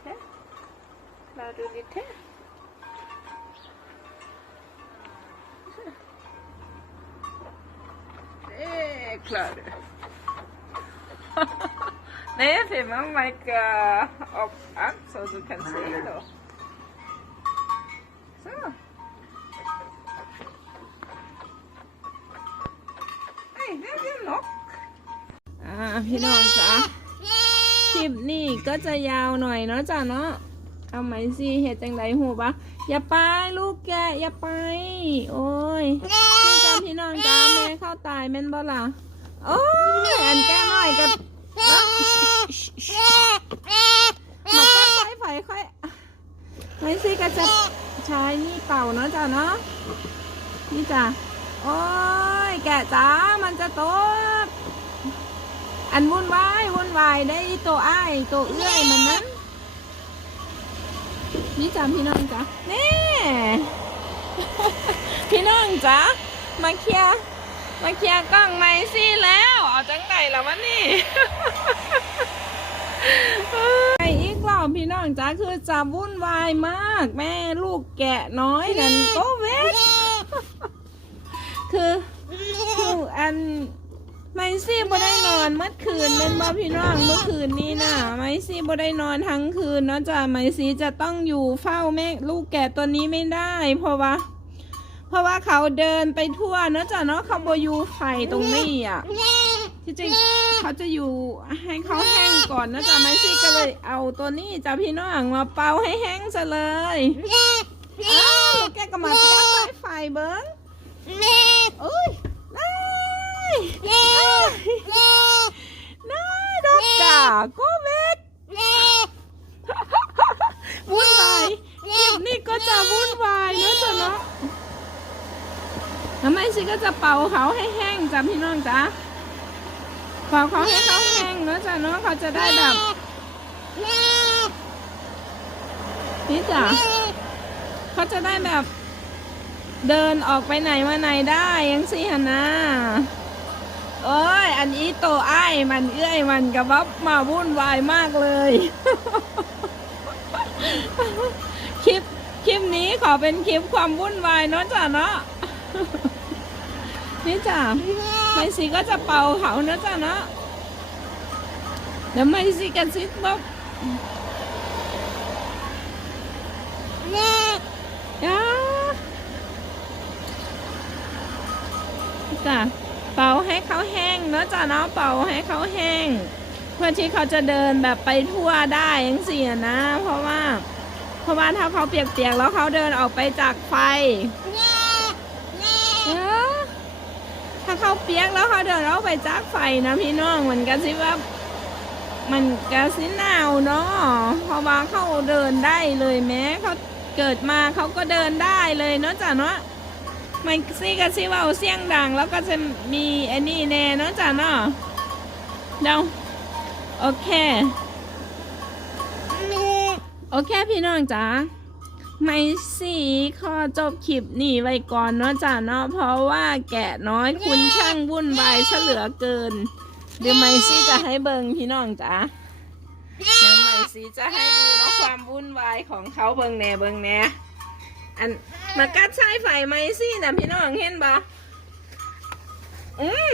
দিতে লাড়ু দিতে claro. They even like uh, up up so you can see it. So. Hey, there's a lock. Ah, uh, he knows, huh? คลิปนี้ก็จะยาวหน่อยเนาะจ้ะเนาะเอาไหมสิเห็ดจังไดหูปะอย่าไปลูกแกอย่าไป โอ้ยพี่จ้าพี่น้องจ้าแม่เข้าตายแม่นบ่ล่ะโอ้ยอันแก้หน่อยกันมาแก้ไฟไฟค่อยไหมสิก็จะใช้นี่เป่าเนาะจ้ะเนาะนี่จ้ะโอ้ยแกจ้ามันจะตก อันวุ่นวายวุ่นวายได้ตัวอ้ายตัวเอื้อยมันนั้นนี่จำพี่น้องจ้ะนี่พี่น้องจ้ะมาเคลียร์มาเคลียร์กล้องไมซี่แล้วเอาจังไหนแล้ววะนี่ไออีกรอบพี่น้องจ้ะคือจะวุ่นวายมาก แม่ลูกแกะน้อยนั่นก็เวท อนเมื่อคืนเป็นบ่พี่น้องเมื่อคืนนี้น่ะไมซี่บ่ได้นอนทั้งคืนเนาะจ้ะไมซี่จะต้องอยู่เฝ้าแม่ลูกแก่ตัวนี้ไม่ได้ เพราะว่า เพราะว่าเขาเดินไปทั่วเนาะจ้ะเนาะเขาบ่อยู่ไฟตรงนี้อะที่จริงเขาจะอยู่ให้เขาแห้งก่อนนะจ้ะไมซี่ก็เลยเอาตัวนี้จ้ะพี่น้องมาเป่าให้แห้งซะเลยอ้าวลูกแกก็มาแก้ไฟไฟเบิ้งเอ้ยได้ได้ดอก กาก็เวกวุ่นวายคลิปนี้ก็จะวุ่นวายเนอะจ๊ะเนาะทำไมสิก็จะเป่าเขาให้แห้งจ้ะพี่น้องจ๊ะเป่าเขาให้เขาแห้งเนอะจ๊ะเนาะเขาจะได้แบบนี่จ้ะเขาจะได้แบบ เดินออกไปไหนมาไหนได้ยังสิฮะนะ เอ้ย อันนี้โตอ้ายมันเอื้อยมันกับวับมาวุ่นวายมากเลย คลิป คลิปนี้ขอเป็นคลิปความวุ่นวายเนาะจ้ะเนาะ นี่จ้ะไมซีก็จะเป่าเขาเนาะจ้ะเนาะเดี๋ยวไมซีกันซิบ๊บจ้าจ้ะ เป่าให้เขาแห้งเนอะจ้ะเนาะเป่าให้เขาแห้ง เพื่อที่เขาจะเดินแบบไปทั่วได้ยังเสียนะ เพราะว่า เพราะว่าถ้าเขาเปียกๆแล้วเขาเดินออกไปจากไฟเออถ้าเขาเปียกแล้วเขาเดินออกไปจากไฟนะพี่น้องเหมือนกันสิว่ามันกะสิหนาวเนาะเพราะว่าเขาเดินได้เลยแม้เขาเกิดมาเขาก็เดินได้เลยเนาะจ้ะเนาะ มันซี่กับซี่ว่าเสียงดัง แล้วก็จะมีไอ้นี่แน่นาะจ้ะเนาะเดาโอเค โอเคพี่น้องจ๋าไม่สีขอจบคลิปนี่ไว้ก่อนเนาะจ้ะเนาะเพราะว่าแกะน้อยคุณช่างวุ่นวายซะเหลือเกิน เดี๋ยวไม่ซีจะให้เบิงพี่น้องจ๋าเดี๋ยวไม่ซีจะให้ดูเนาะความวุ่นวายของเขาเบิงแน่เบิงแน่ อันมากัดใช้ไฟไหมสินะพี่น้องเห็นปะอืม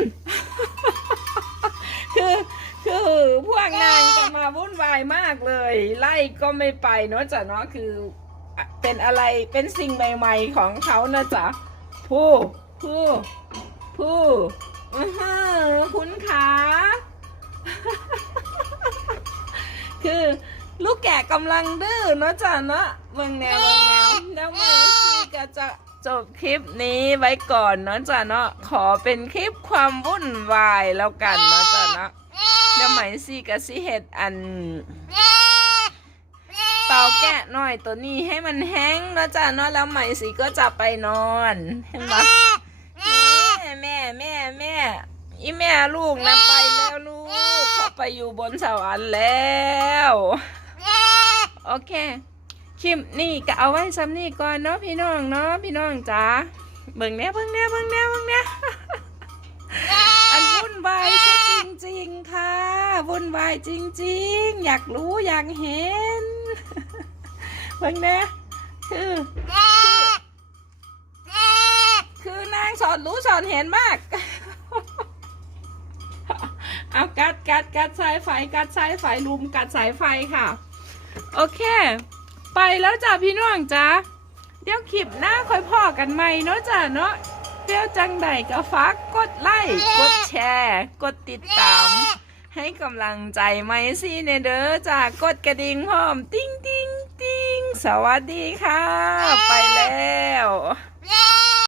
คือคือพวกนางจะมาวุ่นวายมากเลย ไล่ก็ไม่ไปเนาะจ้ะเนาะคือเป็นอะไรเป็นสิ่งใหม่ๆของเขานะจ๊ะผู้ผู้ผู้อือฮึคุณขาคือลูกแกะกำลังดื้อเนาะจ้ะเนาะเบิ่งแนวเบิ่งแนว จบคลิปนี้ไว้ก่อนเนาะจ้ะเนาะขอเป็นคลิปความวุ่นวายแล้วกันเนาะจ้ะเนาะเดี๋ยวไหมซีกับซีเห็ดอันเป่าแกะหน่อยตัวนี้ให้มันแห้งเนาะจ้ะเนาะแล้วไหมซีก็จะไปนอนเห็นปะแม่แม่แม่แม่อีแม่ลูกนะไปแล้วลูกเขาไปอยู่บนสวรรค์แล้ว โอเค ลิปนี่ก็เอาไว้ซ้ำนี่ก่อนเนาะพี่น้องเนาะพี่น้องจ๋าเบิ่งแน่เบิ่งแน่เบิ่งแน่เบิ่งแน่อันวุ่นวายซะจริงๆค่ะวุ่นวายจริง ๆ อยากรู้อยากเห็นเพิ่งนะคือคือนางสอนรู้สอนเห็นมาก เอากัดกัดกัดสายไฟกัดสายไฟลุมกัดสายไฟค่ะ โอเค ไปแล้วจ้ะพี่น้องจ้าเดี๋ยวคลิปหน้าค่อยพอกันใหม่เนาะจ้ะเนาะเดี๋ยวจังใดก็ฝากกดไลค์กดแชร์ กดติดตาม ให้กำลังใจไมซี่เนเด้อจ้ะกดกระดิ่งพร้อม ติ้งติ้งติ้งสวัสดีค่ะ ไปแล้ว